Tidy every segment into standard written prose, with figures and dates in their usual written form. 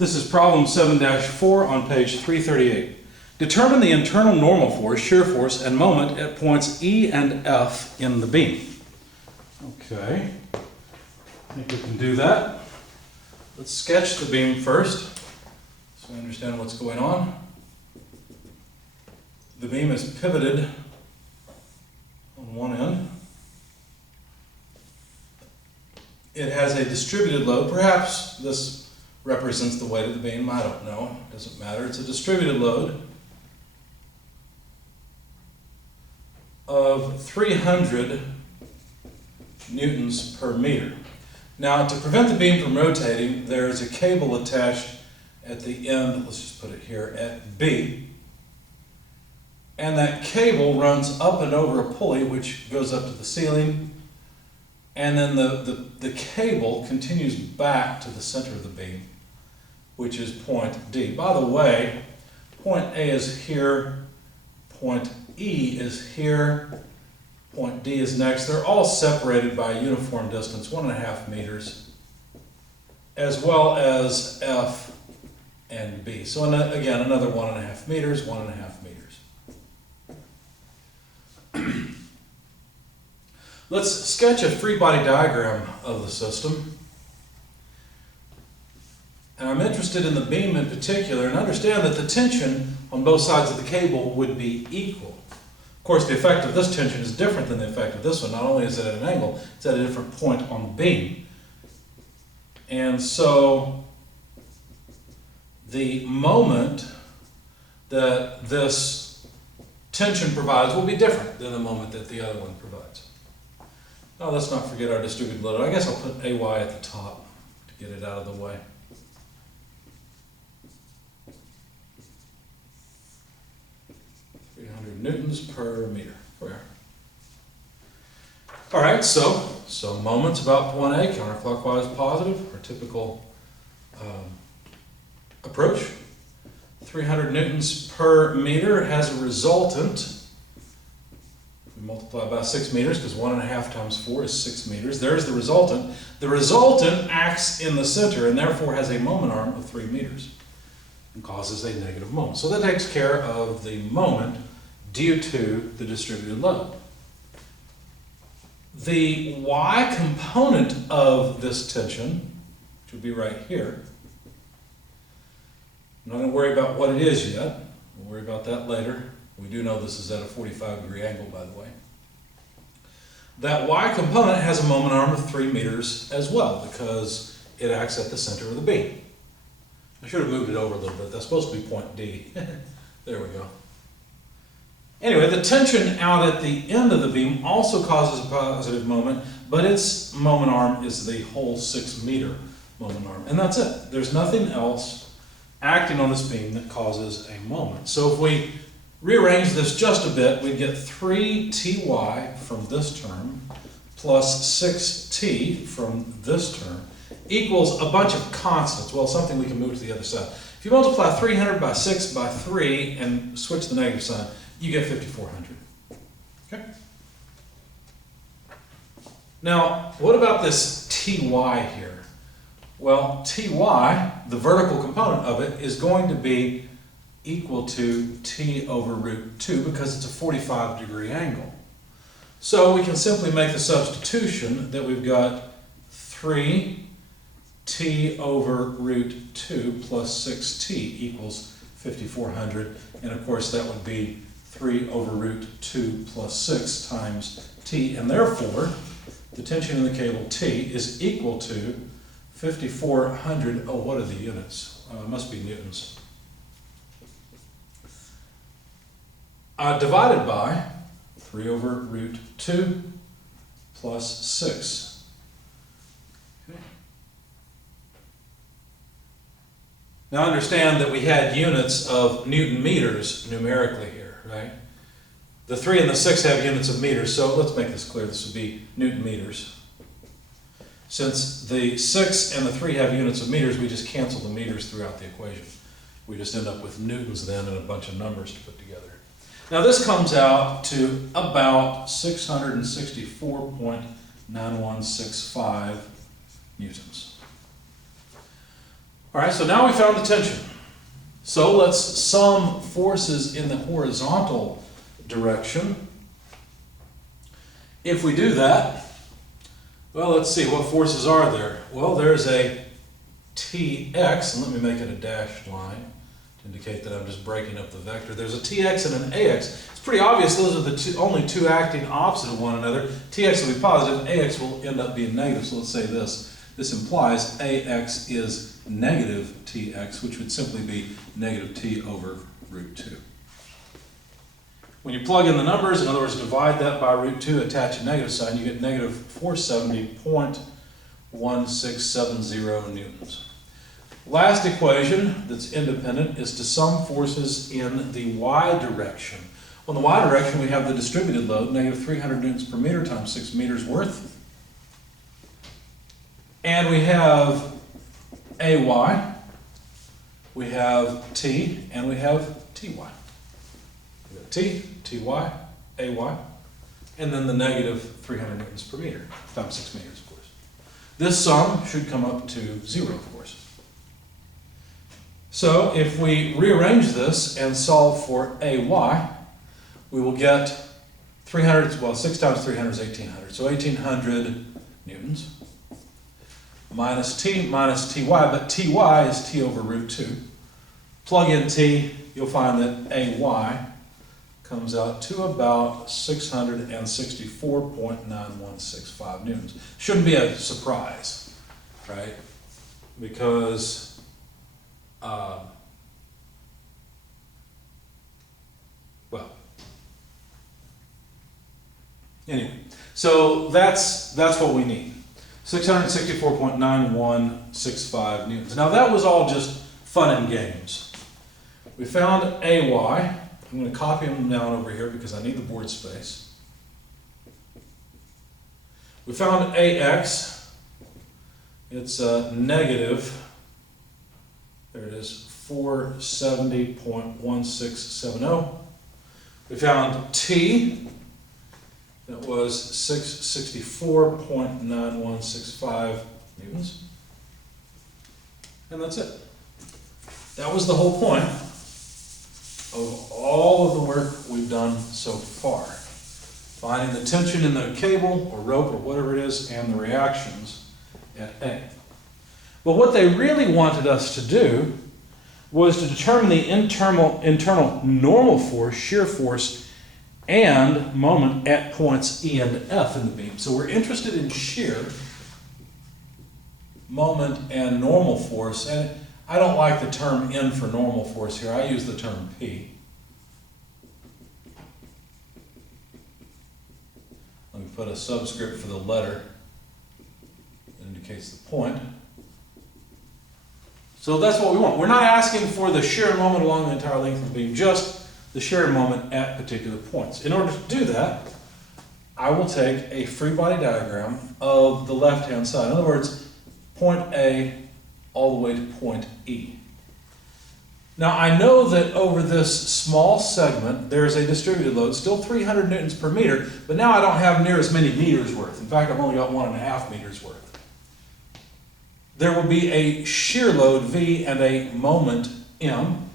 This is problem 7-4 on page 338. Determine the internal normal force, shear force, and moment at points E and F in the beam. Okay, I think we can do that. Let's sketch the beam first so we understand what's going on. The beam is pivoted on one end. It has a distributed load. Perhaps this represents the weight of the beam. I don't know. It doesn't matter. It's a distributed load of 300 newtons per meter. Now, to prevent the beam from rotating, there is a cable attached at the end, let's just put it here, at B. And that cable runs up and over a pulley which goes up to the ceiling. And then the cable continues back to the center of the beam, which is point D. By the way, point A is here, point E is here, point D is next. They're all separated by a uniform distance, 1.5 meters, as well as F and B. So again, another 1.5 meters, 1.5 meters. Let's sketch a free body diagram of the system. And I'm interested in the beam in particular, and understand that the tension on both sides of the cable would be equal. Of course, the effect of this tension is different than the effect of this one. Not only is it at an angle, it's at a different point on the beam. And so the moment that this tension provides will be different than the moment that the other one provides. Now let's not forget our distributed load. I guess I'll put AY at the top to get it out of the way. Newtons per meter square. All right, so moments about point A, counterclockwise positive, our typical approach. 300 newtons per meter has a resultant. We multiply by 6 meters because 1.5 times 4 is 6 meters. There's the resultant. The resultant acts in the center and therefore has a moment arm of 3 meters and causes a negative moment. So that takes care of the moment due to the distributed load. The y component of this tension, which would be right here, I'm not going to worry about what it is yet. We'll worry about that later. We do know this is at a 45-degree angle, by the way. That y component has a moment arm of 3 meters as well because it acts at the center of the beam. I should have moved it over a little bit. That's supposed to be point D. There we go. Anyway, the tension out at the end of the beam also causes a positive moment, but its moment arm is the whole 6 meter moment arm. And that's it. There's nothing else acting on this beam that causes a moment. So if we rearrange this just a bit, we get 3ty from this term plus 6t from this term equals a bunch of constants. Well, something we can move to the other side. If you multiply 300 by 6 by 3 and switch the negative sign, you get 5,400. Okay? Now, what about this ty here? Well, ty, the vertical component of it, is going to be equal to t over root 2 because it's a 45-degree angle. So we can simply make the substitution that we've got 3t over root 2 plus 6t equals 5,400. And of course, that would be 3 over root 2 plus 6 times t, and therefore the tension in the cable T is equal to 5,400, oh, what are the units? It must be newtons. Divided by 3 over root 2 plus 6. Okay. Now understand that we had units of Newton meters numerically here. Right? The 3 and the 6 have units of meters, so let's make this clear. This would be Newton meters. Since the 6 and the 3 have units of meters, we just cancel the meters throughout the equation. We just end up with newtons then and a bunch of numbers to put together. Now this comes out to about 664.9165 newtons. All right, so now we found the tension. So let's sum forces in the horizontal direction. If we do that, well, let's see, what forces are there? Well, there's a Tx, and let me make it a dashed line to indicate that I'm just breaking up the vector. There's a Tx and an Ax. It's pretty obvious those are the only two acting opposite of one another. Tx will be positive, Ax will end up being negative, so let's say this. This implies Ax is negative Tx, which would simply be negative T over root 2. When you plug in the numbers, in other words, divide that by root 2, attach a negative sign, you get negative 470.1670 newtons. Last equation that's independent is to sum forces in the y direction. Well, in the y direction, we have the distributed load, negative 300 newtons per meter times 6 meters worth. And we have AY, we have T, and we have TY. We have T, TY, AY, and then the negative 300 newtons per meter times 6 meters, of course. This sum should come up to 0, of course. So if we rearrange this and solve for AY, we will get 300, well, 6 times 300 is 1800, so 1800 newtons minus T minus TY, but TY is T over root 2. Plug in T, you'll find that AY comes out to about 664.9165 newtons. Shouldn't be a surprise, right? Because well, anyway, so that's what we need. 664.9165 newtons. Now that was all just fun and games. We found AY. I'm going to copy them down over here because I need the board space. We found AX. It's negative, there it is, 470.1670. We found T. That was 664.9165 newtons. And that's it. That was the whole point of all of the work we've done so far. Finding the tension in the cable or rope or whatever it is and the reactions at A. But what they really wanted us to do was to determine the internal normal force, shear force, and moment at points E and F in the beam. So we're interested in shear, moment, and normal force. And I don't like the term N for normal force here. I use the term P. Let me put a subscript for the letter that indicates the point. So that's what we want. We're not asking for the shear moment along the entire length of the beam, just the shear moment at particular points. In order to do that, I will take a free body diagram of the left-hand side. In other words, point A all the way to point E. Now I know that over this small segment there is a distributed load, still 300 newtons per meter, but now I don't have near as many meters worth. In fact, I've only got 1.5 meters worth. There will be a shear load V and a moment M.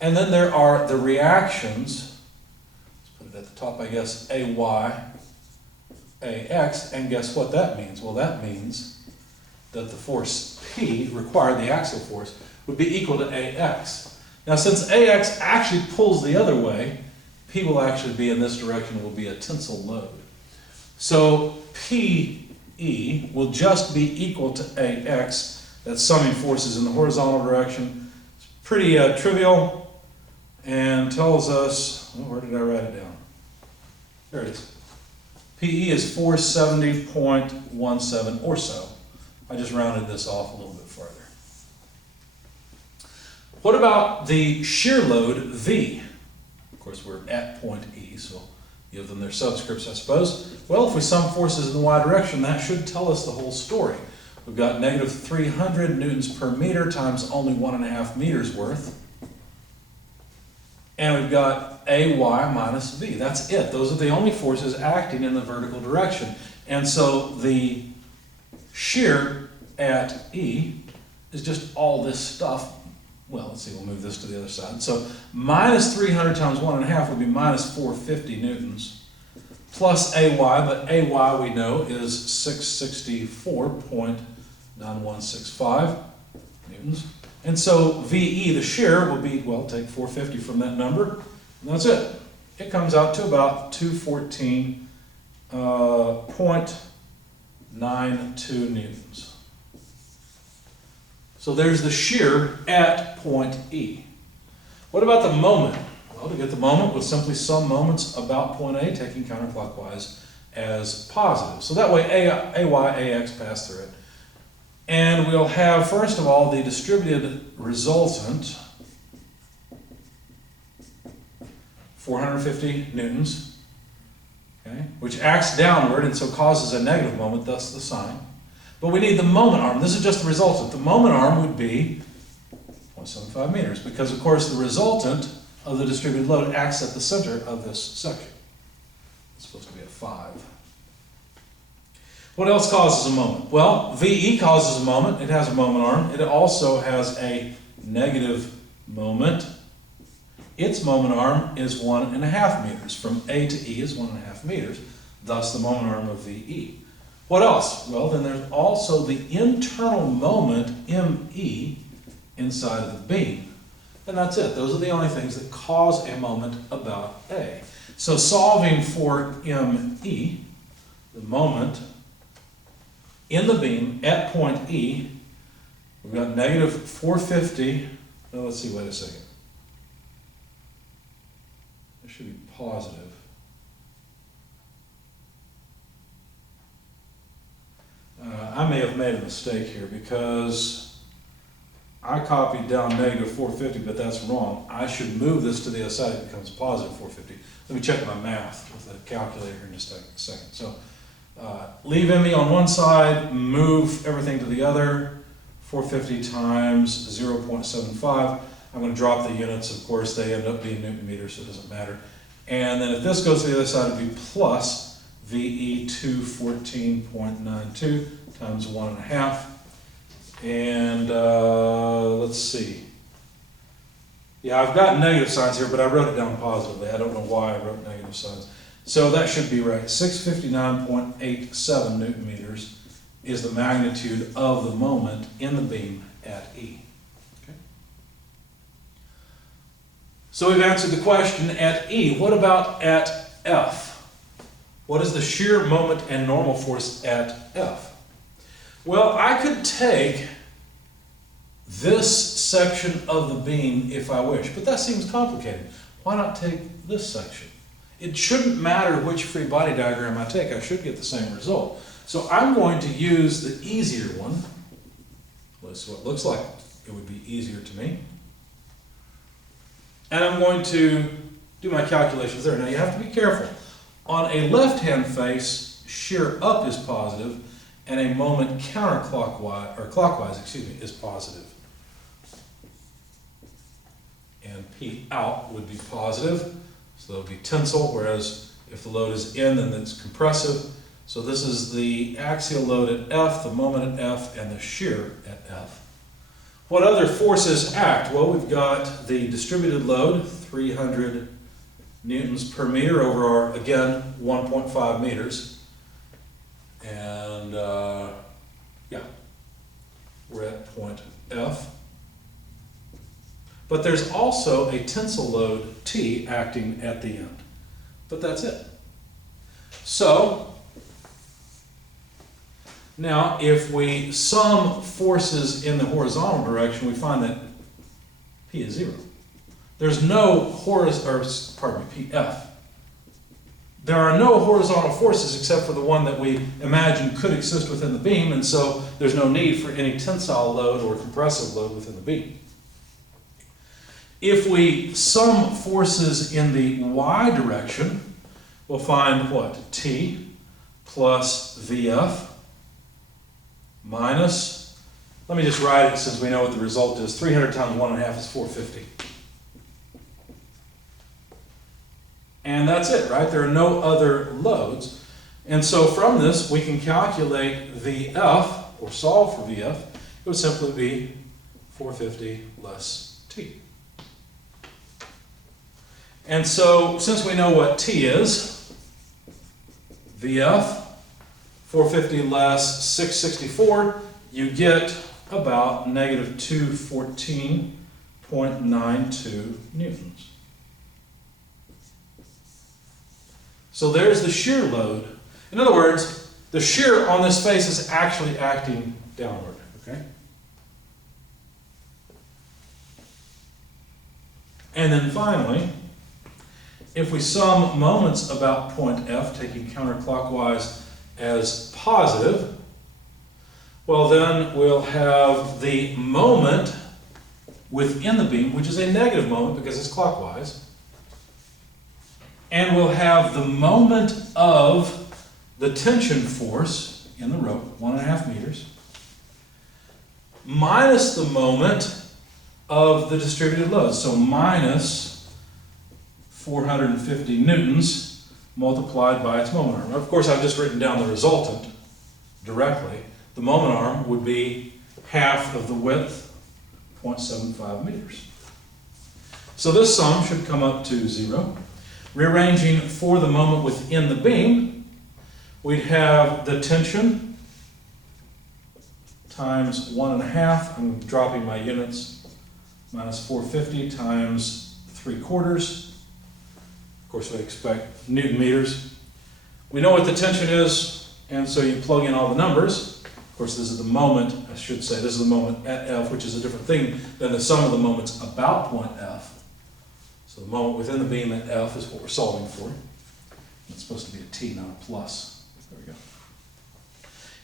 And then there are the reactions, let's put it at the top, I guess, AY, AX, and guess what that means? Well, that means that the force P, required, the axial force, would be equal to AX. Now, since AX actually pulls the other way, P will actually be in this direction, it will be a tensile load. So PE will just be equal to AX, that's summing forces in the horizontal direction. It's pretty trivial. And tells us, oh, where did I write it down? There it is. PE is 470.17 or so. I just rounded this off a little bit further. What about the shear load V? Of course, we're at point E, so give them their subscripts, I suppose. Well, if we sum forces in the y direction, that should tell us the whole story. We've got negative 300 newtons per meter times only 1.5 meters worth. And we've got AY minus V. That's it. Those are the only forces acting in the vertical direction. And so the shear at E is just all this stuff. Well, let's see, we'll move this to the other side. So minus 300 times 1.5 would be minus 450 newtons. Plus AY, but AY we know is 664.9165 newtons. And so VE, the shear, will be, well, take 450 from that number, and that's it. It comes out to about 214.92 newtons. So there's the shear at point E. What about the moment? Well, to get the moment, we'll simply sum moments about point A, taking counterclockwise as positive. So that way AY, AX pass through it. And we'll have, first of all, the distributed resultant, 450 newtons, okay, which acts downward and so causes a negative moment, thus the sign. But we need the moment arm. This is just the resultant. The moment arm would be 0.75 meters because, of course, the resultant of the distributed load acts at the center of this section. It's supposed to be a 5. What else causes a moment? Well, VE causes a moment. It has a moment arm. It also has a negative moment. Its moment arm is 1.5 meters. From A to E is 1.5 meters, thus the moment arm of VE. What else? Well, then there's also the internal moment, ME, inside of the beam. And that's it. Those are the only things that cause a moment about A. So solving for ME, the moment in the beam at point E, we've got negative 450. Well, let's see, wait a second. It should be positive. I may have made a mistake here because I copied down negative 450, but that's wrong. I should move this to the other side. It becomes positive 450. Let me check my math with the calculator in just a second. So leave ME on one side, move everything to the other. 450 times 0.75. I'm going to drop the units. Of course, they end up being Newton meters, so it doesn't matter. And then if this goes to the other side, it would be plus VE 214.92 times 1.5. And let's see. Yeah, I've got negative signs here, but I wrote it down positively. I don't know why I wrote negative signs. So that should be right. 659.87 Newton meters is the magnitude of the moment in the beam at E. Okay. So we've answered the question at E. What about at F? What is the shear moment and normal force at F? Well, I could take this section of the beam if I wish, but that seems complicated. Why not take this section? It shouldn't matter which free body diagram I take, I should get the same result. So I'm going to use the easier one. This is what it looks like. It would be easier to me. And I'm going to do my calculations there. Now you have to be careful. On a left-hand face, shear up is positive, and a moment counterclockwise, or clockwise, excuse me, is positive. And P out would be positive, so that would be tensile, whereas if the load is in, then it's compressive. So this is the axial load at F, the moment at F, and the shear at F. What other forces act? Well, we've got the distributed load, 300 newtons per meter over our, again, 1.5 meters. And yeah, we're at point F. But there's also a tensile load, T, acting at the end. But that's it. So, now if we sum forces in the horizontal direction, we find that P is 0. There's no PF. There are no horizontal forces except for the one that we imagine could exist within the beam, and so there's no need for any tensile load or compressive load within the beam. If we sum forces in the y direction, we'll find what? T plus VF minus, let me just write it since we know what the result is. 300 times 1.5 is 450. And that's it, right? There are no other loads. And so from this, we can calculate VF, or solve for VF. It would simply be 450 less T. And so, since we know what T is, VF, 450 less 664, you get about negative 214.92 newtons. So there's the shear load. In other words, the shear on this face is actually acting downward, okay? And then finally, if we sum moments about point F, taking counterclockwise as positive, well then we'll have the moment within the beam, which is a negative moment because it's clockwise, and we'll have the moment of the tension force in the rope, 1.5 meters, minus the moment of the distributed load, so minus 450 newtons multiplied by its moment arm. Of course, I've just written down the resultant directly. The moment arm would be half of the width, 0.75 meters. So this sum should come up to 0. Rearranging for the moment within the beam, we'd have the tension times 1.5, I'm dropping my units, minus 450 times 3/4. Of course, we expect Newton meters. We know what the tension is, and so you plug in all the numbers. Of course, this is the moment, I should say, this is the moment at F, which is a different thing than the sum of the moments about point F. So the moment within the beam at F is what we're solving for. It's supposed to be a T, not a plus. There we go.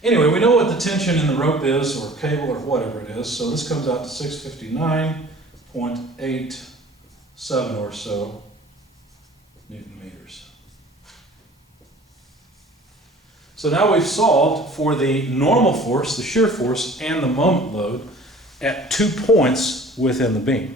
Anyway, we know what the tension in the rope is, or cable, or whatever it is. So this comes out to 659.87 or so Newton meters. So now we've solved for the normal force, the shear force, and the moment load at 2 points within the beam.